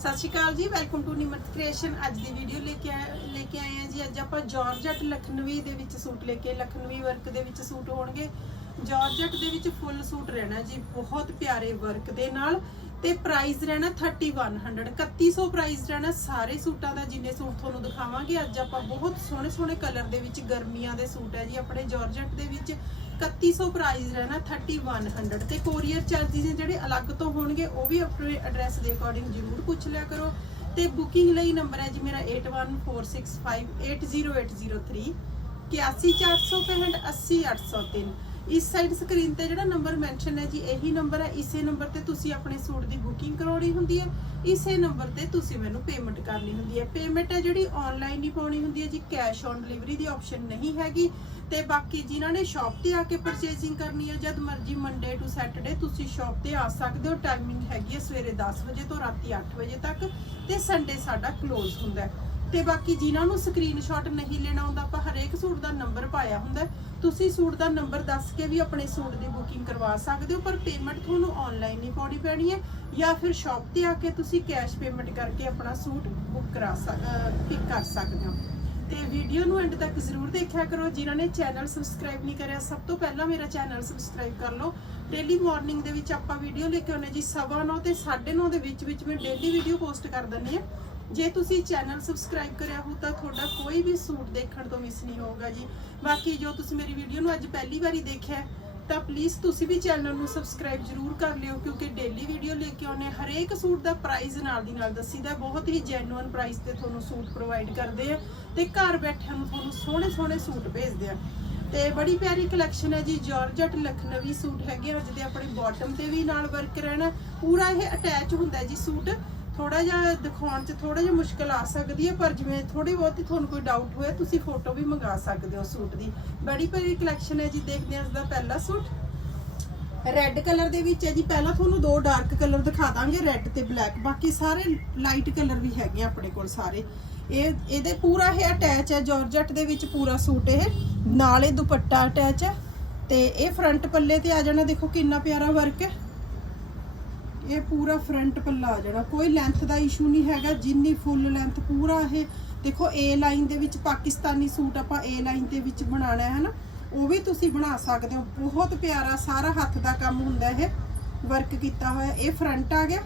ਸਤਿ ਸ਼੍ਰੀ ਅਕਾਲ ਜੀ welcome to Nimrat creation ਅੱਜ ਦੀ ਵੀਡੀਓ ਲੈ ਕੇ ਲੈ ਕੇ ਆਏ ਹਾਂ ਜੀ। ਅੱਜ ਆਪਾਂ ਜਾਰਜਟ ਲਖਨਵੀ ਦੇ ਵਿੱਚ ਸੂਟ ਲੈ ਕੇ ਲਖਨਵੀ ਵਰਕ ਦੇ ਵਿੱਚ ਸੂਟ ਹੋਣਗੇ। ਜਾਰਜਟ ਦੇ ਵਿੱਚ ਫੁੱਲ ਸੂਟ ਰਹਿਣਾ ਜੀ, ਬਹੁਤ ਪਿਆਰੇ ਵਰਕ ਦੇ ਨਾਲ। ਤੇ ਪ੍ਰਾਈਸ ਰਹਿਣਾ 3100 3100 ਪ੍ਰਾਈਸ ਰਹਿਣਾ ਸਾਰੇ ਸੂਟਾਂ ਦਾ, ਜਿੰਨੇ ਸੂਟ ਤੁਹਾਨੂੰ ਦਿਖਾਵਾਂਗੇ। ਅੱਜ ਆਪਾਂ ਬਹੁਤ ਸੋਹਣੇ ਸੋਹਣੇ ਕਲਰ ਦੇ ਵਿੱਚ ਗਰਮੀਆਂ ਦੇ ਸੂਟ ਹੈ ਜੀ, ਆਪਣੇ ਜਾਰਜਟ ਦੇ ਵਿੱਚ। 3100 ਪ੍ਰਾਈਸ ਰਹਿਣਾ 3100 ਤੇ ਕੋਰੀਅਰ ਚਾਰजेस ਨੇ ਜਿਹੜੇ ਅਲੱਗ ਤੋਂ ਹੋਣਗੇ, ਉਹ ਵੀ ਆਪਣੇ ਐਡਰੈਸ ਦੇ ਅਕੋਰਡਿੰਗ ਜ਼ਰੂਰ ਪੁੱਛ ਲਿਆ ਕਰੋ। ਤੇ ਬੁਕਿੰਗ ਲਈ ਨੰਬਰ ਹੈ ਜੀ ਮੇਰਾ 8146580803 81465 80803 ਇਸ ਸਾਈਡ ਸਕਰੀਨ ਤੇ ਜਿਹੜਾ ਨੰਬਰ ਮੈਂਸ਼ਨ ਹੈ ਜੀ, ਇਹੀ ਨੰਬਰ ਹੈ। ਇਸੇ ਨੰਬਰ ਤੇ ਤੁਸੀਂ ਆਪਣੇ ਸੂਟ ਦੀ ਬੁਕਿੰਗ ਕਰਾਉਣੀ ਹੁੰਦੀ ਹੈ। ਇਸੇ ਨੰਬਰ ਤੇ ਤੁਸੀਂ ਮੈਨੂੰ ਪੇਮੈਂਟ ਕਰਨੀ ਹੁੰਦੀ ਹੈ। ਪੇਮੈਂਟ ਹੈ ਜਿਹੜੀ ਆਨਲਾਈਨ ਹੀ ਪਾਉਣੀ ਹੁੰਦੀ ਹੈ ਜੀ। ਕੈਸ਼ ਔਨ ਡਿਲੀਵਰੀ ਦੀ ਆਪਸ਼ਨ ਨਹੀਂ ਹੈਗੀ। ਤੇ ਬਾਕੀ ਜਿਨ੍ਹਾਂ ਨੇ ਸ਼ਾਪ ਤੇ ਆ ਕੇ ਪਰਚੇਸਿੰਗ ਕਰਨੀ ਹੈ, ਜਦ ਮਰਜ਼ੀ ਮੰਡੇ ਟੂ ਸੈਟਰਡੇ ਤੁਸੀਂ ਸ਼ਾਪ ਤੇ ਆ ਸਕਦੇ ਹੋ। ਟਾਈਮਿੰਗ ਹੈਗੀ ਹੈ ਸਵੇਰੇ 10 ਵਜੇ ਤੋਂ ਰਾਤੀ 8 ਵਜੇ ਤੱਕ। ਤੇ ਸੰਡੇ ਸਾਡਾ ਕਲੋਜ਼ ਹੁੰਦਾ ਹੈ। ਤੇ ਬਾਕੀ ਜਿਨ੍ਹਾਂ ਨੂੰ ਸਕਰੀਨਸ਼ਾਟ ਨਹੀਂ ਲੈਣਾ ਹੁੰਦਾ, ਆਪਾਂ ਹਰੇਕ ਸੂਟ ਦਾ ਨੰਬਰ ਪਾਇਆ ਹੁੰਦਾ ਤੁਸੀਂ ਸੂਟ ਦਾ ਨੰਬਰ ਦੱਸ ਕੇ ਵੀ ਆਪਣੇ ਸੂਟ ਦੀ ਬੁਕਿੰਗ ਕਰਵਾ ਸਕਦੇ ਹੋ, ਪਰ ਪੇਮੈਂਟ ਤੁਹਾਨੂੰ ਆਨਲਾਈਨ ਹੀ ਪਾਉਣੀ ਪੈਣੀ ਹੈ ਜਾਂ ਫਿਰ ਸ਼ਾਪ ਤੇ ਆ ਕੇ ਤੁਸੀਂ ਕੈਸ਼ ਪੇਮੈਂਟ ਕਰਕੇ ਆਪਣਾ ਸੂਟ ਬੁੱਕ ਕਰਾ ਪਿਕ ਕਰ ਸਕਦੇ ਹੋ। ਤੇ ਵੀਡੀਓ ਨੂੰ ਐਂਡ ਤੱਕ ਜ਼ਰੂਰ ਦੇਖਿਆ ਕਰੋ, ਜਿਨ੍ਹਾਂ ਨੇ ਚੈਨਲ ਸਬਸਕ੍ਰਾਈਬ ਨਹੀਂ ਕਰਿਆ, ਸਭ ਤੋਂ ਪਹਿਲਾਂ ਮੇਰਾ ਚੈਨਲ ਸਬਸਕ੍ਰਾਈਬ ਕਰ ਲਓ। ਡੇਲੀ ਮਾਰਨਿੰਗ ਦੇ ਵਿੱਚ ਆਪਾਂ ਵੀਡੀਓ ਲੈ ਕੇ ਆਉਂਦੇ ਜੀ 9:30 ਤੇ 9:30 ਦੇ ਵਿੱਚ ਵਿੱਚ ਮੈਂ ਡੇਲੀ ਵੀਡੀਓ ਪੋਸਟ ਕਰ ਦਿੰਦੀ ਹਾਂ। ਜੇ ਤੁਸੀਂ ਚੈਨਲ ਸਬਸਕ੍ਰਾਈਬ ਕਰਿਆ ਹੋ ਤਾਂ ਤੁਹਾਡਾ ਕੋਈ ਵੀ ਸੂਟ ਦੇਖਣ ਤੋਂ ਮਿਸ ਨਹੀਂ ਹੋਊਗਾ ਜੀ। ਬਾਕੀ ਜੋ ਤੁਸੀਂ ਮੇਰੀ ਵੀਡੀਓ ਨੂੰ ਅੱਜ ਪਹਿਲੀ ਵਾਰੀ ਦੇਖਿਆ ਤਾਂ ਪਲੀਜ਼ ਤੁਸੀਂ ਵੀ ਚੈਨਲ ਨੂੰ ਸਬਸਕ੍ਰਾਈਬ ਜ਼ਰੂਰ ਕਰ ਲਿਓ, ਕਿਉਂਕਿ ਡੇਲੀ ਵੀਡੀਓ ਲੈ ਕੇ ਆਉਨੇ ਹਰੇਕ ਸੂਟ ਦਾ ਪ੍ਰਾਈਸ ਨਾਲ ਦੀ ਨਾਲ ਦੱਸੀਦਾ ਬਹੁਤ ਹੀ ਜੈਨੂਇਨ ਪ੍ਰਾਈਸ ਤੇ ਤੁਹਾਨੂੰ ਸੂਟ ਪ੍ਰੋਵਾਈਡ ਕਰਦੇ ਆ ਤੇ ਘਰ ਬੈਠਿਆਂ ਨੂੰ ਤੁਹਾਨੂੰ ਸੋਹਣੇ ਸੋਹਣੇ ਸੂਟ ਭੇਜਦੇ ਆ। ਤੇ ਬੜੀ ਪਿਆਰੀ ਕਲੈਕਸ਼ਨ ਹੈ ਜੀ। ਜਾਰਜਟ ਲਖਨਵੀ ਸੂਟ ਹੈਗੇ ਆ। ਜਿਹਦੇ ਆਪਣੀ ਬਾਟਮ ਤੇ ਵੀ ਨਾਲ ਵਰਕ ਰਹਿਣਾ ਪੂਰਾ ਇਹ ਅਟੈਚ ਹੁੰਦਾ ਜੀ ਸੂਟ। ਥੋੜਾ ਜਿਹਾ ਦਿਖਾਉਣ 'ਚ ਥੋੜਾ ਜਿਹਾ ਮੁਸ਼ਕਲ ਆ ਸਕਦੀ ਹੈ, ਪਰ ਜਿਵੇਂ ਥੋੜੀ ਬਹੁਤੀ ਤੁਹਾਨੂੰ ਕੋਈ ਡਾਊਟ ਹੋਇਆ, ਤੁਸੀਂ ਫੋਟੋ ਵੀ ਮੰਗਾ ਸਕਦੇ ਹੋ ਸੂਟ ਦੀ। ਬੜੀ ਭਰੀ ਕਲੈਕਸ਼ਨ ਹੈ ਜੀ, ਦੇਖਦੇ ਹਾਂ ਇਸ ਦਾ ਪਹਿਲਾ ਸੂਟ। ਰੈੱਡ ਕਲਰ ਦੇ ਵਿੱਚ ਹੈ ਜੀ, ਪਹਿਲਾਂ ਤੁਹਾਨੂੰ ਦੋ ਡਾਰਕ ਕਲਰ ਦਿਖਾ ਦਾਂਗੇ ਰੈੱਡ ਤੇ ਬਲੈਕ ਬਾਕੀ ਸਾਰੇ ਲਾਈਟ ਕਲਰ ਵੀ ਹੈਗੇ ਆ ਆਪਣੇ ਕੋਲ ਸਾਰੇ। ਇਹ, ਇਹਦੇ ਪੂਰਾ ਇਹ ਅਟੈਚ ਹੈ ਜਾਰਜਟ ਦੇ ਵਿੱਚ ਪੂਰਾ ਸੂਟ ਇਹ। ਨਾਲੇ ਦੁਪੱਟਾ ਅਟੈਚ ਹੈ। ਤੇ ਇਹ ਫਰੰਟ ਪੱਲੇ ਤੇ ਆ ਜਾਣਾ, ਦੇਖੋ ਕਿੰਨਾ ਪਿਆਰਾ ਵਰਕ ਹੈ। ਇਹ ਪੂਰਾ ਫਰੰਟ ਪੱਲਾ ਆ ਜਾਣਾ ਕੋਈ ਲੈਂਥ ਦਾ ਇਸ਼ੂ ਨਹੀਂ ਹੈਗਾ, ਜਿੰਨੀ ਫੁੱਲ ਲੈਂਥ ਪੂਰਾ ਇਹ। ਦੇਖੋ ਏ ਲਾਈਨ ਦੇ ਵਿੱਚ ਪਾਕਿਸਤਾਨੀ ਸੂਟ ਆਪਾਂ ਏ ਲਾਈਨ ਦੇ ਵਿੱਚ ਬਣਾਉਣਾ ਹੈ, ਹਨਾ? ਉਹ ਵੀ ਤੁਸੀਂ ਬਣਾ ਸਕਦੇ ਹੋ। ਬਹੁਤ ਪਿਆਰਾ, ਸਾਰਾ ਹੱਥ ਦਾ ਕੰਮ ਹੁੰਦਾ ਇਹ। ਵਰਕ ਕੀਤਾ ਹੋਇਆ। ਇਹ ਫਰੰਟ ਆ ਗਿਆ।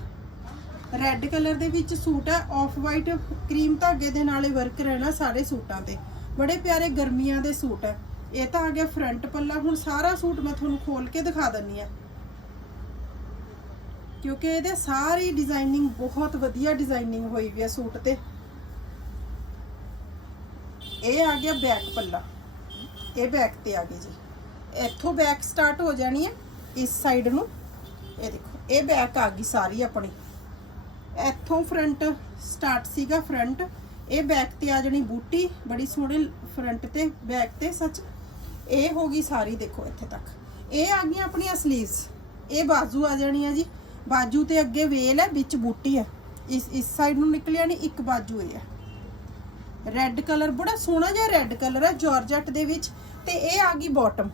ਰੈੱਡ ਕਲਰ ਦੇ ਵਿੱਚ ਸੂਟ ਹੈ। ਆਫ ਵਾਈਟ ਕਰੀਮ ਧਾਗੇ ਦੇ ਨਾਲੇ ਵਰਕ ਰਹਿਣਾ ਸਾਰੇ ਸੂਟਾਂ ਤੇ। ਬੜੇ ਪਿਆਰੇ ਗਰਮੀਆਂ ਦੇ ਸੂਟ ਹੈ। ਇਹ ਤਾਂ ਆ ਗਿਆ ਫਰੰਟ ਪੱਲਾ। ਹੁਣ ਸਾਰਾ ਸੂਟ ਮੈਂ ਤੁਹਾਨੂੰ ਖੋਲ ਕੇ ਦਿਖਾ ਦਿੰਨੀ ਆ ਕਿਉਂਕਿ ਇਹਦੇ ਸਾਰੀ ਡਿਜ਼ਾਈਨਿੰਗ ਬਹੁਤ ਵਧੀਆ ਡਿਜ਼ਾਈਨਿੰਗ ਹੋਈ ਵੀ ਆ ਸੂਟ ਤੇ। ਇਹ ਆ ਗਿਆ ਬੈਕ ਪੱਲਾ। ਇਹ ਬੈਕ ਤੇ ਆ ਗਈ ਜੀ। ਇੱਥੋਂ ਬੈਕ ਸਟਾਰਟ ਹੋ ਜਾਣੀ ਹੈ ਇਸ ਸਾਈਡ ਨੂੰ। ਇਹ ਦੇਖੋ, ਇਹ ਬੈਕ ਆ ਗਈ ਸਾਰੀ ਆਪਣੀ। ਇੱਥੋਂ ਫਰੰਟ ਸਟਾਰਟ ਸੀਗਾ ਫਰੰਟ ਇਹ ਬੈਕ ਤੇ ਆ ਜਾਣੀ ਬੂਟੀ, ਬੜੀ ਸੋਹਣੀ ਫਰੰਟ ਤੇ ਬੈਕ ਤੇ ਸੱਚ। ਇਹ ਹੋ ਗਈ ਸਾਰੀ ਦੇਖੋ ਇੱਥੇ ਤੱਕ। ਇਹ ਆ ਗਈਆਂ ਆਪਣੀਆਂ ਸਲੀਵਸ ਇਹ ਬਾਜ਼ੂ ਆ ਜਾਣੀ ਆ ਜੀ। ਬਾਜੂ ਤੇ ਅੱਗੇ ਵੇਲ ਹੈ, ਵਿੱਚ ਬੂਟੀ ਹੈ। ਇਸ ਇਸ ਸਾਈਡ ਨੂੰ ਨਿਕਲਿਆ ਨਹੀਂ ਇੱਕ ਬਾਜੂ ਇਹ ਹੈ। ਰੈੱਡ ਕਲਰ ਬੜਾ ਸੋਹਣਾ ਜਿਹਾ ਰੈੱਡ ਕਲਰ ਹੈ ਜਾਰਜਟ ਦੇ ਵਿੱਚ। ਤੇ ਇਹ ਆ ਗਈ ਬਾਟਮ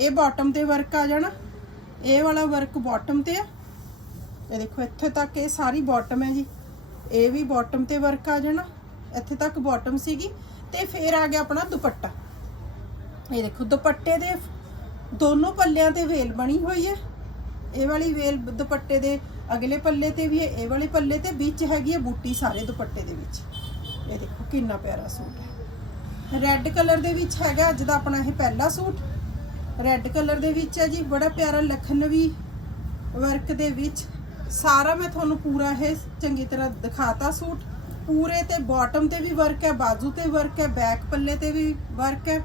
ਇਹ ਬਾਟਮ ਤੇ ਵਰਕ ਆ ਜਾਣਾ। ਇਹ ਵਾਲਾ ਵਰਕ ਬਾਟਮ ਤੇ ਹੈ। ਇਹ ਦੇਖੋ, ਇੱਥੇ ਤੱਕ ਇਹ ਸਾਰੀ ਬਾਟਮ ਹੈ ਜੀ। ਇਹ ਵੀ ਬਾਟਮ ਤੇ ਵਰਕ ਆ ਜਾਣਾ। ਇੱਥੇ ਤੱਕ ਬਾਟਮ ਸੀਗੀ। ਤੇ ਫੇਰ ਆ ਗਿਆ ਆਪਣਾ ਦੁਪੱਟਾ। ਇਹ ਦੇਖੋ, ਦੁਪੱਟੇ ਦੇ ਦੋਨੋਂ ਪੱਲਿਆਂ ਤੇ ਵੇਲ ਬਣੀ ਹੋਈ ਹੈ। ਇਹ ਵਾਲੀ ਵੇਲ ਦੁਪੱਟੇ ਦੇ ਅਗਲੇ ਪੱਲੇ ਤੇ ਵੀ ਹੈ, ਇਹ ਵਾਲੇ ਪੱਲੇ ਤੇ ਵਿੱਚ ਹੈਗੀ ਹੈ ਬੂਟੀ ਸਾਰੇ ਦੁਪੱਟੇ ਦੇ ਵਿੱਚ। ਇਹ ਦੇਖੋ ਕਿੰਨਾ ਪਿਆਰਾ ਸੂਟ ਹੈ। ਰੈੱਡ ਕਲਰ ਦੇ ਵਿੱਚ ਹੈਗਾ ਅੱਜ ਦਾ ਆਪਣਾ ਇਹ ਪਹਿਲਾ ਸੂਟ। ਰੈੱਡ ਕਲਰ ਦੇ ਵਿੱਚ ਹੈ ਜੀ, ਬੜਾ ਪਿਆਰਾ ਲਖਨਵੀ ਵਰਕ ਦੇ ਵਿੱਚ। ਸਾਰਾ ਮੈਂ ਤੁਹਾਨੂੰ ਪੂਰਾ ਇਹ ਚੰਗੀ ਤਰ੍ਹਾਂ ਦਿਖਾਤਾ ਸੂਟ। ਪੂਰੇ ਤੇ ਬਾਟਮ ਤੇ ਵੀ ਵਰਕ ਹੈ, ਬਾਜ਼ੂ ਤੇ ਵਰਕ ਹੈ ਬੈਕ ਪੱਲੇ ਤੇ ਵੀ ਵਰਕ ਹੈ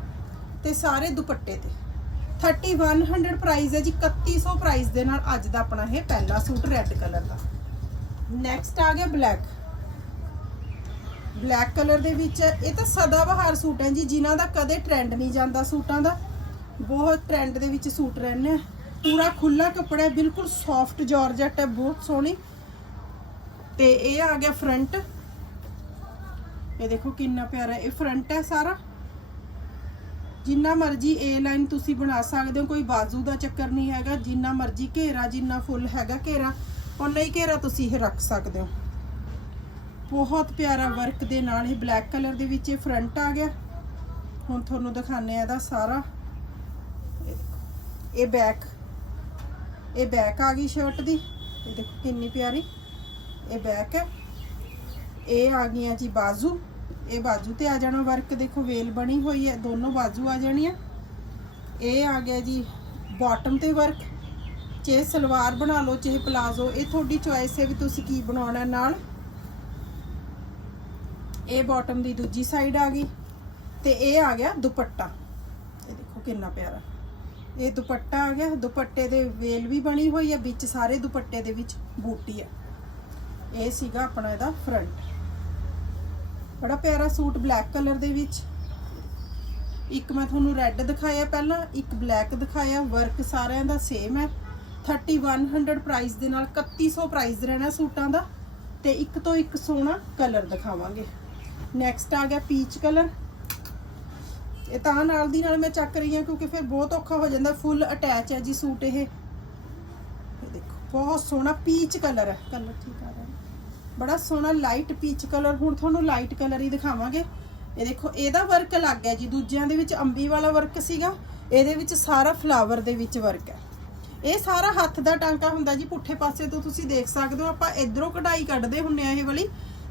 ਤੇ ਸਾਰੇ ਦੁਪੱਟੇ ਤੇ। 3100 ਪ੍ਰਾਈਸ ਹੈ ਜੀ, 3100 ਪ੍ਰਾਈਸ ਦੇ ਨਾਲ ਅੱਜ ਦਾ ਆਪਣਾ ਇਹ ਪਹਿਲਾ ਸੂਟ ਰੈੱਡ ਕਲਰ ਦਾ। ਨੈਕਸਟ ਆ ਗਿਆ ਬਲੈਕ ਬਲੈਕ ਕਲਰ ਦੇ ਵਿੱਚ ਇਹ ਤਾਂ ਸਦਾ ਬਹਾਰ ਸੂਟ ਹੈ ਜੀ, ਜਿਨ੍ਹਾਂ ਦਾ ਕਦੇ ਟ੍ਰੈਂਡ ਨਹੀਂ ਜਾਂਦਾ ਸੂਟਾਂ ਦਾ। ਬਹੁਤ ਟ੍ਰੈਂਡ ਦੇ ਵਿੱਚ ਸੂਟ ਰਹਿੰਦੇ ਪੂਰਾ ਖੁੱਲਾ ਕੱਪੜਾ ਬਿਲਕੁਲ ਸੌਫਟ ਜਾਰਜਟ ਹੈ, ਬਹੁਤ ਸੋਹਣੀ। ਤੇ ਇਹ ਆ ਗਿਆ ਫਰੰਟ ਇਹ ਦੇਖੋ ਕਿੰਨਾ ਪਿਆਰਾ ਇਹ ਫਰੰਟ ਹੈ ਸਾਰਾ। ਜਿੰਨਾ ਮਰਜ਼ੀ ਏ ਲਾਈਨ ਤੁਸੀਂ ਬਣਾ ਸਕਦੇ ਹੋ, ਕੋਈ ਬਾਜ਼ੂ ਦਾ ਚੱਕਰ ਨਹੀਂ ਹੈਗਾ। ਜਿੰਨਾ ਮਰਜ਼ੀ ਘੇਰਾ, ਜਿੰਨਾ ਫੁੱਲ ਹੈਗਾ ਘੇਰਾ ਉਨਾ ਹੀ ਘੇਰਾ ਤੁਸੀਂ ਇਹ ਰੱਖ ਸਕਦੇ ਹੋ। ਬਹੁਤ ਪਿਆਰਾ ਵਰਕ ਦੇ ਨਾਲ ਇਹ ਬਲੈਕ ਕਲਰ ਦੇ ਵਿੱਚ ਇਹ ਫਰੰਟ ਆ ਗਿਆ। ਹੁਣ ਤੁਹਾਨੂੰ ਦਿਖਾਣੇ ਆ ਇਹਦਾ ਸਾਰਾ। ਇਹ ਬੈਕ ਇਹ ਬੈਕ ਆ ਗਈ ਸ਼ਰਟ ਦੀ। ਇਹ ਦੇਖੋ ਕਿੰਨੀ ਪਿਆਰੀ। ਇਹ ਬੈਕ ਹੈ। ਇਹ ਆ ਗਈਆਂ ਜੀ ਬਾਜ਼ੂ। ਇਹ ਬਾਜ਼ੂ ਤੇ ਆ ਜਾਣਾ ਵਰਕ, ਦੇਖੋ ਵੇਲ ਬਣੀ ਹੋਈ ਹੈ, ਦੋਨੋਂ ਬਾਜ਼ੂ ਆ ਜਾਣੀਆਂ। ਇਹ ਆ ਗਿਆ ਜੀ ਬਾਟਮ ਤੇ ਵਰਕ ਚਾਹੇ ਸਲਵਾਰ ਬਣਾ ਲਓ ਚਾਹੇ ਪਲਾਜ਼ੋ ਇਹ ਤੁਹਾਡੀ ਚੁਆਇਸ ਹੈ ਵੀ ਤੁਸੀਂ ਕੀ ਬਣਾਉਣਾ ਨਾਲ। ਇਹ ਬਾਟਮ ਦੀ ਦੂਜੀ ਸਾਈਡ ਆ ਗਈ, ਤੇ ਇਹ ਆ ਗਿਆ ਦੁਪੱਟਾ। ਇਹ ਦੇਖੋ ਕਿੰਨਾ ਪਿਆਰਾ। ਇਹ ਦੁਪੱਟਾ ਆ ਗਿਆ, ਦੁਪੱਟੇ ਦੇ ਵੇਲ ਵੀ ਬਣੀ ਹੋਈ ਹੈ, ਵਿੱਚ ਸਾਰੇ ਦੁਪੱਟੇ ਦੇ ਵਿੱਚ ਬੂਟੀ ਹੈ। ਇਹ ਸੀਗਾ ਆਪਣਾ ਇਹਦਾ ਫਰੰਟ ਬੜਾ ਪਿਆਰਾ ਸੂਟ ਬਲੈਕ ਕਲਰ ਦੇ ਵਿੱਚ। ਇੱਕ ਮੈਂ ਤੁਹਾਨੂੰ ਰੈੱਡ ਦਿਖਾਇਆ ਪਹਿਲਾਂ, ਇੱਕ ਬਲੈਕ ਦਿਖਾਇਆ। ਵਰਕ ਸਾਰਿਆਂ ਦਾ ਸੇਮ ਹੈ। 3100 ਪ੍ਰਾਈਸ ਦੇ ਨਾਲ 3100 ਪ੍ਰਾਈਸ ਰਹਿਣਾ ਸੂਟਾਂ ਦਾ। ਤੇ ਇੱਕ ਤੋਂ ਇੱਕ ਸੋਹਣਾ ਕਲਰ ਦਿਖਾਵਾਂਗੇ। ਨੈਕਸਟ ਆ ਗਿਆ ਪੀਚ ਕਲਰ ਇਹ ਤਾਂ ਨਾਲ ਦੀ ਨਾਲ ਮੈਂ ਚੱਕ ਰਹੀ ਹਾਂ ਕਿਉਂਕਿ ਫਿਰ ਬਹੁਤ ਔਖਾ ਹੋ ਜਾਂਦਾ ਫੁੱਲ ਅਟੈਚ ਹੈ ਜੀ ਸੂਟ ਇਹ। ਦੇਖੋ, ਬਹੁਤ ਸੋਹਣਾ ਪੀਚ ਕਲਰ ਹੈ। ਕਲਰ ਠੀਕ ਆ ਰਿਹਾ। ਬੜਾ ਸੋਹਣਾ ਲਾਈਟ ਪੀਚ ਕਲਰ ਹੁਣ ਤੁਹਾਨੂੰ ਲਾਈਟ ਕਲਰ ਹੀ ਦਿਖਾਵਾਂਗੇ। ਇਹ ਦੇਖੋ, ਇਹਦਾ ਵਰਕ ਅਲੱਗ ਹੈ ਜੀ। ਦੂਜਿਆਂ ਦੇ ਵਿੱਚ ਅੰਬੀ ਵਾਲਾ ਵਰਕ ਸੀਗਾ। ਇਹਦੇ ਵਿੱਚ ਸਾਰਾ ਫਲਾਵਰ ਦੇ ਵਿੱਚ ਵਰਕ ਹੈ। ਇਹ ਸਾਰਾ ਹੱਥ ਦਾ ਟਾਂਕਾ ਹੁੰਦਾ ਜੀ। ਪੁੱਠੇ ਪਾਸੇ ਤੋਂ ਤੁਸੀਂ ਦੇਖ ਸਕਦੇ ਹੋ, ਆਪਾਂ ਇਧਰੋਂ ਕਢਾਈ ਕੱਢਦੇ ਹੁੰਨੇ ਆ ਇਹ ਵਾਲੀ।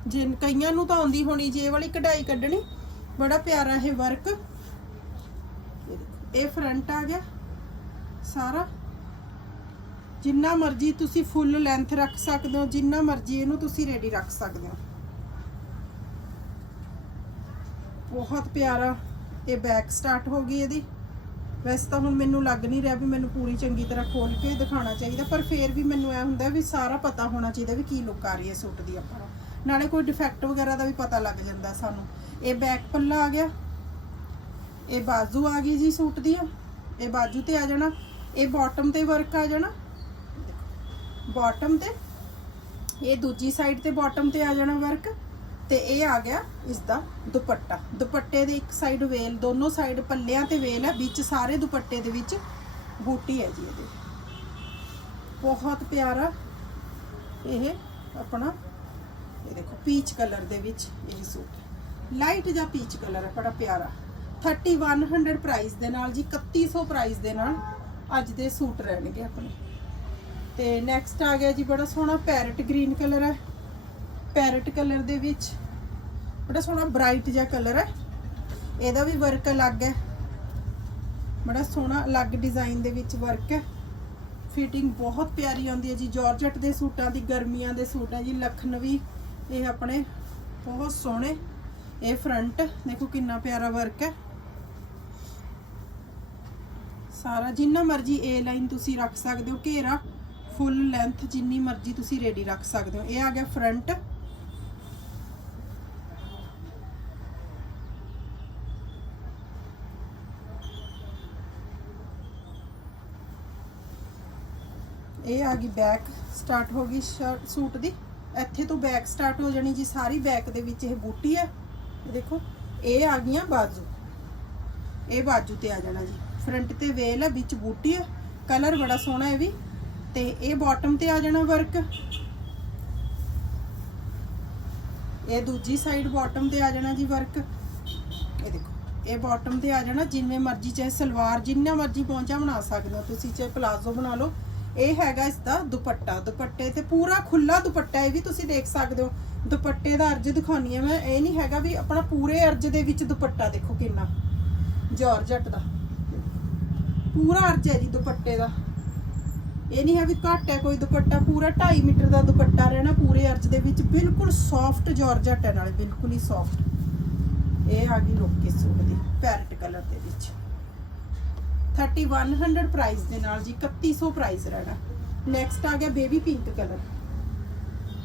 ਜਿਨ ਕਈਆਂ ਨੂੰ ਤਾਂ ਆਉਂਦੀ ਹੋਣੀ ਜੇ ਇਹ ਵਾਲੀ ਕਢਾਈ ਕੱਢਣੀ। ਬੜਾ ਪਿਆਰਾ ਇਹ ਵਰਕ ਇਹ ਫਰੰਟ ਆ ਗਿਆ। ਸਾਰਾ ਜਿੰਨਾ ਮਰਜ਼ੀ ਤੁਸੀਂ ਫੁੱਲ ਲੈਂਥ ਰੱਖ ਸਕਦੇ ਹੋ, ਜਿੰਨਾ ਮਰਜ਼ੀ ਇਹਨੂੰ ਤੁਸੀਂ ਰੈਡੀ ਰੱਖ ਸਕਦੇ ਹੋ। ਬਹੁਤ ਪਿਆਰਾ ਇਹ ਬੈਕ ਸਟਾਰਟ ਹੋ ਗਈ ਇਹਦੀ। ਵੈਸੇ ਤਾਂ ਹੁਣ ਮੈਨੂੰ ਲੱਗ ਨਹੀਂ ਰਿਹਾ ਵੀ ਮੈਨੂੰ ਪੂਰੀ ਚੰਗੀ ਤਰ੍ਹਾਂ ਖੋਲ ਕੇ ਦਿਖਾਉਣਾ ਚਾਹੀਦਾ, ਪਰ ਫੇਰ ਵੀ ਮੈਨੂੰ ਐ ਹੁੰਦਾ ਵੀ ਸਾਰਾ ਪਤਾ ਹੋਣਾ ਚਾਹੀਦਾ ਵੀ ਕੀ ਲੁੱਕ ਆ ਰਹੀ ਹੈ ਸੂਟ ਦੀ ਆਪਾਂ ਨੂੰ। ਨਾਲੇ ਕੋਈ ਡਿਫੈਕਟ ਵਗੈਰਾ ਦਾ ਵੀ ਪਤਾ ਲੱਗ ਜਾਂਦਾ ਸਾਨੂੰ। ਇਹ ਬੈਕ ਪੱਲਾ ਆ ਗਿਆ। ਇਹ ਬਾਜ਼ੂ ਆ ਗਈ ਜੀ ਸੂਟ ਦੀ। ਇਹ ਬਾਜੂ ਤੇ ਆ ਜਾਣਾ। ਇਹ ਬਾਟਮ ਤੇ ਵਰਕ ਆ ਜਾਣਾ। ਬਾਟਮ ਤੇ, ਇਹ ਦੂਜੀ ਸਾਈਡ ਤੇ ਬਾਟਮ ਤੇ ਆ ਜਾਣਾ ਵਰਕ ਤੇ ਇਹ ਆ ਗਿਆ ਇਸ ਦਾ ਦੁਪੱਟਾ। ਦੁਪੱਟੇ ਦੇ ਇੱਕ ਸਾਈਡ ਵੇਲ ਦੋਨੋਂ ਸਾਈਡ ਪੱਲਿਆਂ ਤੇ ਵੇਲ ਹੈ, ਵਿੱਚ ਸਾਰੇ ਦੁਪੱਟੇ ਦੇ ਵਿੱਚ ਬੂਟੀ ਹੈ ਜੀ ਇਹਦੇ। ਬਹੁਤ ਪਿਆਰਾ ਇਹ ਆਪਣਾ, ਇਹ ਦੇਖੋ ਪੀਚ ਕਲਰ ਦੇ ਵਿੱਚ ਇਹ ਸੂਟ ਲਾਈਟ ਜਾਂ ਪੀਚ ਕਲਰ ਹੈ, ਬੜਾ ਪਿਆਰਾ। 3100 ਪ੍ਰਾਈਸ ਦੇ ਨਾਲ ਜੀ 3100 ਪ੍ਰਾਈਸ ਦੇ ਨਾਲ ਅੱਜ ਦੇ ਸੂਟ ਰਹਿਣਗੇ ਆਪਣੇ। ਤੇ ਨੈਕਸਟ ਆ ਗਿਆ ਜੀ, ਬੜਾ ਸੋਹਣਾ ਪੈਰਟ ਗ੍ਰੀਨ ਕਲਰ ਹੈ। ਪੈਰਟ ਕਲਰ ਦੇ ਵਿੱਚ ਬੜਾ ਸੋਹਣਾ ਬ੍ਰਾਈਟ ਜਿਹਾ ਕਲਰ ਹੈ। ਇਹਦਾ ਵੀ ਵਰਕ ਅਲੱਗ ਹੈ। ਬੜਾ ਸੋਹਣਾ ਅਲੱਗ ਡਿਜ਼ਾਈਨ ਦੇ ਵਿੱਚ ਵਰਕ ਹੈ। ਫਿਟਿੰਗ ਬਹੁਤ ਪਿਆਰੀ ਆਉਂਦੀ ਹੈ ਜੀ। ਜਾਰਜਟ ਦੇ ਸੂਟਾਂ ਦੀ, ਗਰਮੀਆਂ ਦੇ ਸੂਟ ਹੈ ਜੀ। ਲਖਨਵੀ ਇਹ ਆਪਣੇ ਬਹੁਤ ਸੋਹਣੇ। ਇਹ ਫਰੰਟ ਦੇਖੋ ਕਿੰਨਾ ਪਿਆਰਾ ਵਰਕ ਹੈ। ਸਾਰਾ ਜਿੰਨਾ ਮਰਜ਼ੀ ਏ ਲਾਈਨ ਤੁਸੀਂ ਰੱਖ ਸਕਦੇ ਹੋ। ਘੇਰਾ ਫੁੱਲ ਲੈਂਥ ਜਿੰਨੀ ਮਰਜ਼ੀ ਤੁਸੀਂ ਰੈਡੀ ਰੱਖ ਸਕਦੇ ਹੋ। ਇਹ ਆ ਗਿਆ ਫਰੰਟ। ਇਹ ਆ ਗਈ ਬੈਕ ਸਟਾਰਟ ਹੋ ਗਈ ਸ਼ਰਟ ਸੂਟ ਦੀ। ਇੱਥੇ ਤੋਂ ਬੈਕ ਸਟਾਰਟ ਹੋ ਜਾਣੀ ਜੀ, ਸਾਰੀ ਬੈਕ ਦੇ ਵਿੱਚ ਇਹ ਬੂਟੀ ਹੈ। ਦੇਖੋ, ਇਹ ਆ ਗਈਆਂ ਬਾਜੂ। ਇਹ ਬਾਜੂ ਤੇ ਆ ਜਾਣਾ ਜੀ। ਫਰੰਟ ਤੇ ਵੇਲ ਹੈ, ਵਿੱਚ ਬੂਟੀ ਹੈ। ਕਲਰ ਬੜਾ ਸੋਹਣਾ ਹੈ ਵੀ। ਤੇ ਇਹ ਬਾਟਮ ਤੇ ਆ ਜਾਣਾ ਵਰਕ ਇਹ ਦੂਜੀ ਸਾਈਡ ਬਾਟਮ ਤੇ ਆ ਜਾਣਾ ਜੀ ਵਰਕ ਇਹ ਦੇਖੋ, ਇਹ ਬਾਟਮ ਤੇ ਆ ਜਾਣਾ, ਜਿੰਨੇ ਮਰਜ਼ੀ ਚਾਹੇ ਸਲਵਾਰ ਜਿੰਨਾ ਮਰਜ਼ੀ ਪਹੁੰਚਾ ਬਣਾ ਸਕਦੇ ਹੋ ਤੁਸੀਂ, ਚਾਹੇ ਪਲਾਜ਼ੋ ਬਣਾ ਲਓ। ਇਹ ਹੈਗਾ ਇਸ ਦਾ ਦੁਪੱਟਾ। ਦੁਪੱਟੇ ਤੇ ਪੂਰਾ ਖੁੱਲਾ ਦੁਪੱਟਾ, ਇਹ ਵੀ ਤੁਸੀਂ ਦੇਖ ਸਕਦੇ ਹੋ। ਦੁਪੱਟੇ ਦਾ ਅਰਜ ਦਿਖਾਉਣੀ ਹੈ ਮੈਂ। ਇਹ ਨਹੀਂ ਹੈਗਾ ਵੀ ਆਪਣਾ ਪੂਰੇ ਅਰਜ ਦੇ ਵਿੱਚ ਦੁਪੱਟਾ ਦੇਖੋ ਕਿੰਨਾ। ਜਾਰਜਟ ਦਾ। ਪੂਰਾ ਅਰਜ ਹੈ ਜੀ ਦੁਪੱਟੇ ਦਾ। ਇਹ ਨਹੀਂ ਹੈ ਵੀ ਘੱਟ ਹੈ, ਕੋਈ ਦੁਪੱਟਾ, ਪੂਰਾ 2.5 ਮੀਟਰ ਦਾ ਦੁਪੱਟਾ ਰਹਿਣਾ ਪੂਰੇ ਅਰਜ ਦੇ ਵਿੱਚ, ਬਿਲਕੁਲ ਸੌਫਟ ਜਾਰਜਟ ਹੈ ਨਾਲੇ ਬਿਲਕੁਲ ਹੀ ਸੌਫਟ ਇਹ ਆ ਗਈ ਲੁੱਕ ਸੂਟ ਦੀ, ਪੈਰਟ ਕਲਰ ਦੇ ਵਿੱਚ। 3100 ਪ੍ਰਾਈਸ ਦੇ ਨਾਲ ਜੀ 3100 ਪ੍ਰਾਈਸ ਰਹਿਣਾ। ਨੈਕਸਟ ਆ ਗਿਆ baby pink colour.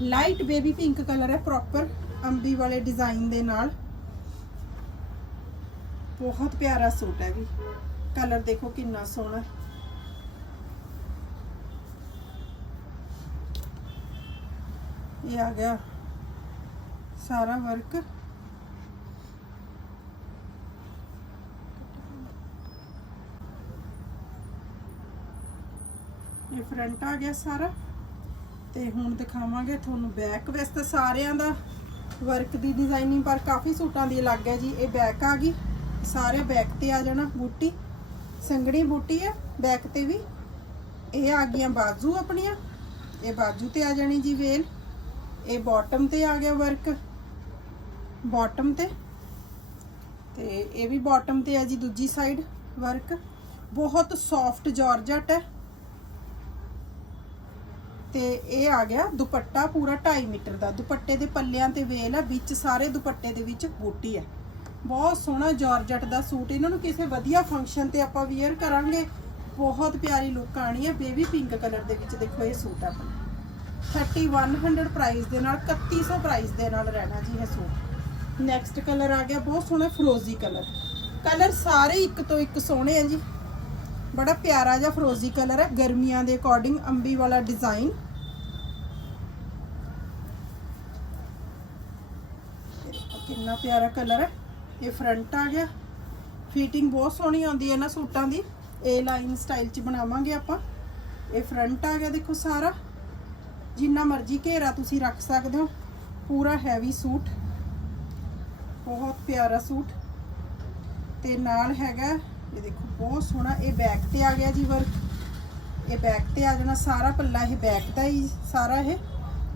Light baby pink colour ਹੈ ਪ੍ਰੋਪਰ ਅੰਬੀ ਵਾਲੇ ਡਿਜ਼ਾਈਨ ਦੇ ਨਾਲ। ਬਹੁਤ ਪਿਆਰਾ ਸੂਟ ਹੈ ਵੀ। ਕਲਰ ਦੇਖੋ ਕਿੰਨਾ ਸੋਹਣਾ। ਇਹ ਆ ਗਿਆ? ਸਾਰਾ ਵਰਕ ਇਹ ਫਰੰਟ ਆ ਗਿਆ ਸਾਰਾ ਤੇ ਹੁਣ ਦਿਖਾਵਾਂਗੇ ਤੁਹਾਨੂੰ ਬੈਕ ਵੈਸੇ ਤਾਂ ਸਾਰਿਆਂ ਦਾ ਵਰਕ ਦੀ ਡਿਜ਼ਾਈਨਿੰਗ ਪਰ ਕਾਫੀ ਸੂਟਾਂ ਦੀ ਅਲੱਗ ਹੈ ਜੀ। ਇਹ ਬੈਕ ਆ ਗਈ। ਸਾਰੇ ਬੈਕ ਤੇ ਆ ਜਾਣਾ ਬੂਟੀ। ਸੰਗੜੀ ਬੂਟੀ ਹੈ ਬੈਕ ਤੇ ਵੀ। ਇਹ ਆ ਗਈਆਂ ਬਾਜ਼ੂ ਆਪਣੀਆਂ। ਇਹ ਬਾਜ਼ੂ ਤੇ ਆ ਜਾਣੀ ਜੀ ਵੇਲ। ਇਹ ਬਾਟਮ ਤੇ ਆ ਗਿਆ ਵਰਕ ਬਾਟਮ ਤੇ। ਤੇ ਇਹ ਵੀ ਬਾਟਮ ਤੇ ਆ ਜੀ, ਦੂਜੀ ਸਾਈਡ ਵਰਕ ਬਹੁਤ ਸੌਫਟ ਜਾਰਜਟ ਹੈ। ਤੇ ਇਹ ਆ ਗਿਆ ਦੁਪੱਟਾ ਪੂਰਾ 2.5 ਮੀਟਰ ਦਾ। ਦੁਪੱਟੇ ਦੇ ਪੱਲਿਆਂ ਤੇ ਵੇਲ ਹੈ ਵਿੱਚ ਸਾਰੇ ਦੁਪੱਟੇ ਦੇ ਵਿੱਚ ਬੂਟੀ ਹੈ। ਬਹੁਤ ਸੋਹਣਾ ਜਾਰਜਟ ਦਾ ਸੂਟ। ਇਹਨਾਂ ਨੂੰ ਕਿਸੇ ਵਧੀਆ ਫੰਕਸ਼ਨ ਤੇ ਆਪਾਂ ਵੇਅਰ ਕਰਾਂਗੇ। ਬਹੁਤ ਪਿਆਰੀ ਲੁੱਕ ਆਣੀ ਹੈ। ਬੇਬੀ ਪਿੰਕ ਕਲਰ ਦੇ ਵਿੱਚ ਦੇਖੋ ਇਹ ਸੂਟ ਆਪਣਾ। 3100 ਪ੍ਰਾਈਸ ਦੇ ਨਾਲ 3100 ਪ੍ਰਾਈਸ ਦੇ ਨਾਲ ਰਹਿਣਾ ਜੀ ਇਹ ਸੂਟ। ਨੈਕਸਟ ਕਲਰ ਆ ਗਿਆ, ਬਹੁਤ ਸੋਹਣਾ ਫਰੋਜ਼ੀ ਕਲਰ ਕਲਰ ਸਾਰੇ ਇੱਕ ਤੋਂ ਇੱਕ ਸੋਹਣੇ ਆ ਜੀ। ਬੜਾ ਪਿਆਰਾ ਜਿਹਾ ਫਰੋਜ਼ੀ ਕਲਰ ਹੈ ਗਰਮੀਆਂ ਦੇ ਅਕੋਰਡਿੰਗ ਅੰਬੀ ਵਾਲਾ ਡਿਜ਼ਾਈਨ ਕਿੰਨਾ ਪਿਆਰਾ ਕਲਰ ਹੈ ਇਹ ਫਰੰਟ ਆ ਗਿਆ। ਫਿਟਿੰਗ ਬਹੁਤ ਸੋਹਣੀ ਆਉਂਦੀ ਹੈ ਨਾ ਸੂਟਾਂ ਦੀ। ਏ ਲਾਈਨ ਸਟਾਈਲ ਚ ਬਣਾਵਾਂਗੇ ਆਪਾਂ। ਇਹ ਫਰੰਟ ਆ ਗਿਆ, ਦੇਖੋ ਸਾਰਾ। ਜਿੰਨਾ ਮਰਜ਼ੀ ਘੇਰਾ ਤੁਸੀਂ ਰੱਖ ਸਕਦੇ ਹੋ। ਪੂਰਾ ਹੈਵੀ ਸੂਟ, ਬਹੁਤ ਪਿਆਰਾ ਸੂਟ। ਤੇ ਨਾਲ ਹੈਗਾ, ਇਹ ਦੇਖੋ, ਬਹੁਤ ਸੋਹਣਾ, ਇਹ ਬੈਕ ਤੇ ਆ ਗਿਆ ਜੀ ਵਰਕ ਇਹ ਬੈਕ ਤੇ ਆ ਜਾਣਾ, ਸਾਰਾ ਪੱਲਾ ਇਹ ਬੈਕ ਦਾ ਹੀ ਸਾਰਾ ਇਹ।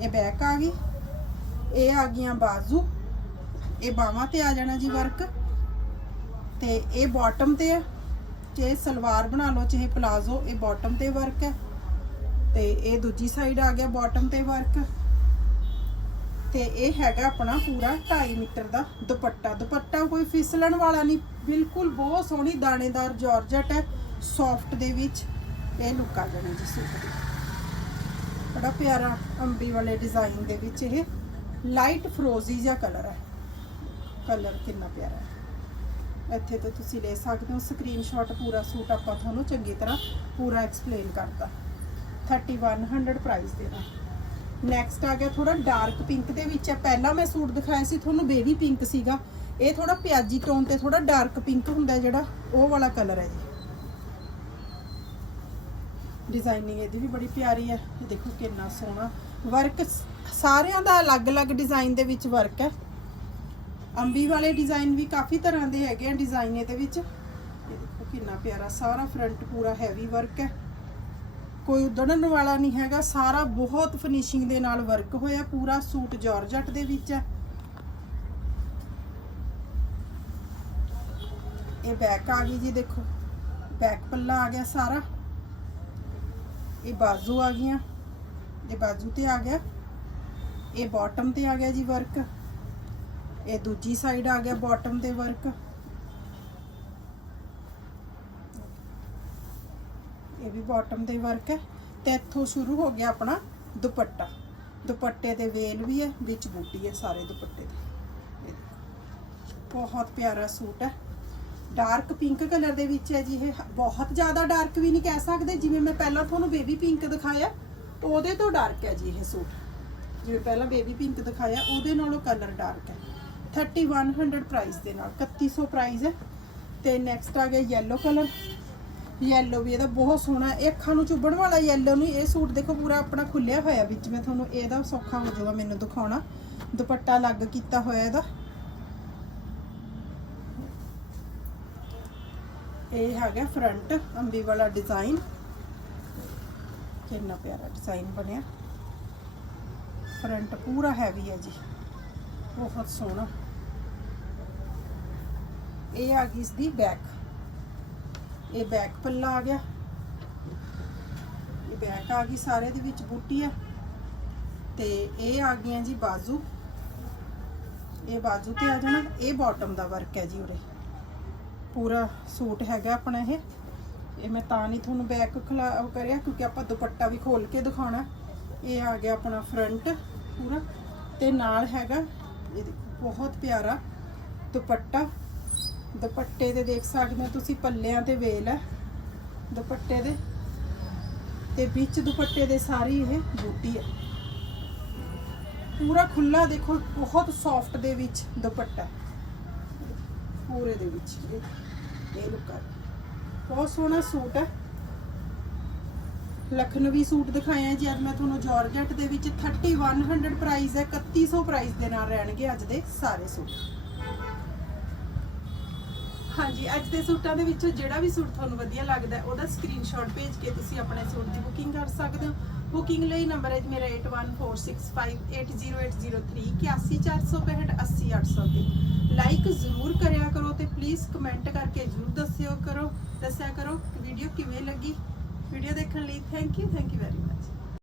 ਇਹ ਬੈਕ ਆ ਗਈ। ਇਹ ਆ ਗਈਆਂ ਬਾਜ਼ੂ। ਇਹ ਬਾਹਾਂ ਤੇ ਆ ਜਾਣਾ ਜੀ ਵਰਕ ਤੇ ਇਹ ਬਾਟਮ ਤੇ ਹੈ ਚਾਹੇ ਸਲਵਾਰ ਬਣਾ ਲਓ, ਚਾਹੇ ਪਲਾਜ਼ੋ ਇਹ ਬਾਟਮ ਤੇ ਵਰਕ ਹੈ। ਤੇ ਇਹ ਦੂਜੀ ਸਾਈਡ ਆ ਗਿਆ ਬਾਟਮ ਤੇ ਵਰਕ ਤੇ ਇਹ ਹੈਗਾ ਆਪਣਾ ਪੂਰਾ 2.5 ਮੀਟਰ ਦਾ ਦੁਪੱਟਾ। ਦੁਪੱਟਾ ਕੋਈ ਫਿਸਲਣ ਵਾਲਾ ਨਹੀਂ, ਬਿਲਕੁਲ ਬਹੁਤ ਸੋਹਣੀ ਦਾਣੇਦਾਰ ਜਾਰਜਟ ਹੈ ਸੌਫਟ ਦੇ ਵਿੱਚ। ਇਹ ਲੁੱਕ ਆ ਜਾਣੀ ਜੀ ਸੂਟ ਦੀ। ਬੜਾ ਪਿਆਰਾ ਅੰਬੀ ਵਾਲੇ ਡਿਜ਼ਾਈਨ ਦੇ ਵਿੱਚ ਇਹ ਲਾਈਟ ਫਰੋਜ਼ੀ ਜਿਹਾ ਕਲਰ ਹੈ। ਕਲਰ ਕਿੰਨਾ ਪਿਆਰਾ ਹੈ। ਇੱਥੇ ਤੋਂ ਤੁਸੀਂ ਲੈ ਸਕਦੇ ਹੋ ਸਕਰੀਨਸ਼ਾਟ ਪੂਰਾ ਸੂਟ ਆਪਾਂ ਤੁਹਾਨੂੰ ਚੰਗੀ ਤਰ੍ਹਾਂ ਪੂਰਾ ਐਕਸਪਲੇਨ ਕਰਤਾ 3100 ਪ੍ਰਾਈਸ ਦੇ ਨਾਲ। ਨੈਕਸਟ ਆ ਗਿਆ ਥੋੜਾ ਡਾਰਕ ਪਿੰਕ ਦੇ ਵਿੱਚ ਹੈ ਪਹਿਲਾਂ ਮੈਂ ਸੂਟ ਦਿਖਾਇਆ ਸੀ, ਤੁਹਾਨੂੰ ਬੇਬੀ ਪਿੰਕ ਸੀਗਾ। ਇਹ ਥੋੜਾ ਪਿਆਜੀ ਟੋਨ ਤੇ ਥੋੜਾ ਡਾਰਕ ਪਿੰਕ ਹੁੰਦਾ ਜਿਹੜਾ, ਉਹ ਵਾਲਾ ਕਲਰ ਹੈ ਜੀ। ਡਿਜ਼ਾਈਨਿੰਗ ਇਹਦੀ ਵੀ ਬੜੀ ਪਿਆਰੀ ਹੈ। ਇਹ ਦੇਖੋ ਕਿੰਨਾ ਸੋਹਣਾ ਵਰਕ ਸਾਰਿਆਂ ਦਾ ਅਲੱਗ-ਅਲੱਗ ਡਿਜ਼ਾਈਨ ਦੇ ਵਿੱਚ ਵਰਕ ਹੈ। ਅੰਬੀ ਵਾਲੇ ਡਿਜ਼ਾਈਨ ਵੀ ਕਾਫੀ ਤਰ੍ਹਾਂ ਦੇ ਹੈਗੇ ਆ ਡਿਜ਼ਾਈਨ ਇਹਦੇ ਵਿੱਚ। ਇਹ ਦੇਖੋ ਕਿੰਨਾ ਪਿਆਰਾ, ਸਾਰਾ ਫਰੰਟ ਪੂਰਾ ਹੈਵੀ ਵਰਕ ਹੈ। ਕੋਈ ਉਦੜਨ ਵਾਲਾ ਨਹੀਂ ਹੈਗਾ। ਸਾਰਾ ਬਹੁਤ ਫਿਨਿਸ਼ਿੰਗ ਦੇ ਨਾਲ ਵਰਕ ਹੋਇਆ, ਪੂਰਾ ਸੂਟ ਜਾਰਜਟ ਦੇ ਵਿੱਚ ਹੈ। ਇਹ ਬੈਕ ਆ ਗਈ ਜੀ, ਦੇਖੋ। ਬੈਕ ਪੱਲਾ ਆ ਗਿਆ ਸਾਰਾ। ਇਹ ਬਾਜ਼ੂ ਆ ਗਈਆਂ। ਇਹ ਬਾਜ਼ੂ ਤੇ ਆ ਗਿਆ। ਇਹ ਬਾਟਮ ਤੇ ਆ ਗਿਆ ਜੀ ਵਰਕ ਇਹ ਦੂਜੀ ਸਾਈਡ ਆ ਗਿਆ ਬਾਟਮ ਤੇ ਵਰਕ ਵੀ ਬਾਟਮ ਤੇ ਵਰਕ ਹੈ ਤੇ ਇੱਥੋਂ ਸ਼ੁਰੂ ਹੋ ਗਿਆ ਆਪਣਾ ਦੁਪੱਟਾ। ਦੁਪੱਟੇ ਦੇ ਵੇਲ ਵੀ ਹੈ, ਵਿੱਚ ਬੂਟੀ ਹੈ, ਸਾਰੇ ਦੁਪੱਟੇ ਦੇ। ਬਹੁਤ ਪਿਆਰਾ ਸੂਟ ਹੈ। ਡਾਰਕ ਪਿੰਕ ਕਲਰ ਦੇ ਵਿੱਚ ਹੈ ਜੀ ਇਹ। ਬਹੁਤ ਜ਼ਿਆਦਾ ਡਾਰਕ ਵੀ ਨਹੀਂ ਕਹਿ ਸਕਦੇ। ਜਿਵੇਂ ਮੈਂ ਪਹਿਲਾਂ ਤੁਹਾਨੂੰ ਬੇਬੀ ਪਿੰਕ ਦਿਖਾਇਆ, ਉਹਦੇ ਤੋਂ ਡਾਰਕ ਹੈ ਜੀ ਇਹ ਸੂਟ। ਜਿਵੇਂ ਪਹਿਲਾਂ ਬੇਬੀ ਪਿੰਕ ਦਿਖਾਇਆ, ਉਹਦੇ ਨਾਲੋਂ ਕਲਰ ਡਾਰਕ ਹੈ। 3100 ਪ੍ਰਾਈਸ ਦੇ ਨਾਲ 3100 ਪ੍ਰਾਈਸ ਹੈ। ਤੇ ਨੈਕਸਟ ਆ ਗਿਆ yellow ਕਲਰ ਯੈਲੋ ਵੀ ਇਹਦਾ ਬਹੁਤ ਸੋਹਣਾ ਇਹ ਅੱਖਾਂ ਨੂੰ ਚੁੱਭਣ ਵਾਲਾ ਯੈਲੋ ਨਹੀਂ, ਇਹ ਸੂਟ ਦੇਖੋ ਪੂਰਾ ਆਪਣਾ ਖੁੱਲਿਆ ਹੋਇਆ ਵਿੱਚ। ਮੈਂ ਤੁਹਾਨੂੰ ਇਹਦਾ ਸੌਖਾ ਹੋ ਜਾਊਗਾ ਮੈਨੂੰ ਦਿਖਾਉਣਾ। ਦੁਪੱਟਾ ਅਲੱਗ ਕੀਤਾ ਹੋਇਆ ਇਹਦਾ। ਇਹ ਹੈਗਾ ਫਰੰਟ ਅੰਬੀ ਵਾਲਾ ਡਿਜ਼ਾਈਨ ਕਿੰਨਾ ਪਿਆਰਾ ਡਿਜ਼ਾਈਨ ਬਣਿਆ। ਫਰੰਟ ਪੂਰਾ ਹੈਵੀ ਹੈ ਜੀ। ਬਹੁਤ ਸੋਹਣਾ। ਇਹ ਆ ਗਈ ਇਸ ਦੀ ਬੈਕ ਇਹ ਬੈਕ ਪੱਲਾ ਆ ਗਿਆ। ਇਹ ਬੈਕ ਆ ਗਈ ਸਾਰੇ ਦੇ ਵਿੱਚ ਬੂਟੀ ਹੈ ਤੇ ਇਹ ਆ ਗਈਆਂ ਜੀ ਬਾਜ਼ੂ। ਇਹ ਬਾਜ਼ੂ ਤੇ ਆ ਜਾਣਾ। ਇਹ ਬਾਟਮ ਦਾ ਵਰਕ ਹੈ ਜੀ ਉਰੇ। ਪੂਰਾ ਸੂਟ ਹੈਗਾ ਆਪਣਾ ਇਹ। ਇਹ ਮੈਂ ਤਾਂ ਨਹੀਂ ਤੁਹਾਨੂੰ ਬੈਕ ਖਲਾ ਕਰਿਆ, ਕਿਉਂਕਿ ਆਪਾਂ ਦੁਪੱਟਾ ਵੀ ਖੋਲ ਕੇ ਦਿਖਾਉਣਾ। ਇਹ ਆ ਗਿਆ ਆਪਣਾ ਫਰੰਟ ਪੂਰਾ। ਤੇ ਨਾਲ ਹੈਗਾ, ਇਹ ਬਹੁਤ ਪਿਆਰਾ ਦੁਪੱਟਾ। ਦੁਪੱਟੇ ਤੇ ਦੇਖ ਸਕਦੇ ਹੋ ਤੁਸੀਂ ਪੱਲਿਆਂ ਤੇ ਵੇਲ ਹੈ। ਦੁਪੱਟੇ ਦੇ। ਤੇ ਵਿੱਚ ਦੁਪੱਟੇ ਦੇ ਸਾਰੀ ਇਹ ਬੂਟੀ ਹੈ। ਪੂਰਾ ਖੁੱਲਾ ਦੇਖੋ, ਬਹੁਤ ਸੌਫਟ ਦੇ ਵਿੱਚ ਦੁਪੱਟਾ ਪੂਰੇ ਦੇ ਵਿੱਚ ਇਹ ਇਹ ਲੁੱਕ ਆ। ਬਹੁਤ ਸੋਹਣਾ ਸੂਟ ਹੈ। ਲਖਨਵੀ ਸੂਟ ਦਿਖਾਇਆ ਆ ਜੀ, ਅੱਜ ਮੈਂ ਤੁਹਾਨੂੰ ਜਾਰਜਟ ਦੇ ਵਿੱਚ 3100 ਪ੍ਰਾਈਸ ਹੈ। 3100 ਪ੍ਰਾਈਸ ਦੇ ਨਾਲ ਰਹਿਣਗੇ ਅੱਜ ਦੇ ਸਾਰੇ ਸੂਟ। ਹਾਂਜੀ, ਅੱਜ ਦੇ ਸੂਟਾਂ ਦੇ ਵਿੱਚੋਂ ਜਿਹੜਾ ਵੀ ਸੂਟ ਤੁਹਾਨੂੰ ਵਧੀਆ ਲੱਗਦਾ ਉਹਦਾ ਸਕਰੀਨਸ਼ਾਟ ਭੇਜ ਕੇ ਤੁਸੀਂ ਆਪਣੇ ਸੂਟ ਦੀ ਬੁਕਿੰਗ ਕਰ ਸਕਦੇ ਹੋ। ਬੁਕਿੰਗ ਲਈ ਨੰਬਰ ਹੈ ਜੀ ਮੇਰਾ 8146580803 81465 ਲਾਈਕ ਜ਼ਰੂਰ ਕਰਿਆ ਕਰੋ ਤੇ ਪਲੀਜ਼ ਕਮੈਂਟ ਕਰਕੇ ਜ਼ਰੂਰ ਦੱਸਿਓ ਕਰੋ, ਦੱਸਿਆ ਕਰੋ ਵੀਡੀਓ ਕਿਵੇਂ ਲੱਗੀ। ਵੀਡੀਓ ਦੇਖਣ ਲਈ thank you thank you very much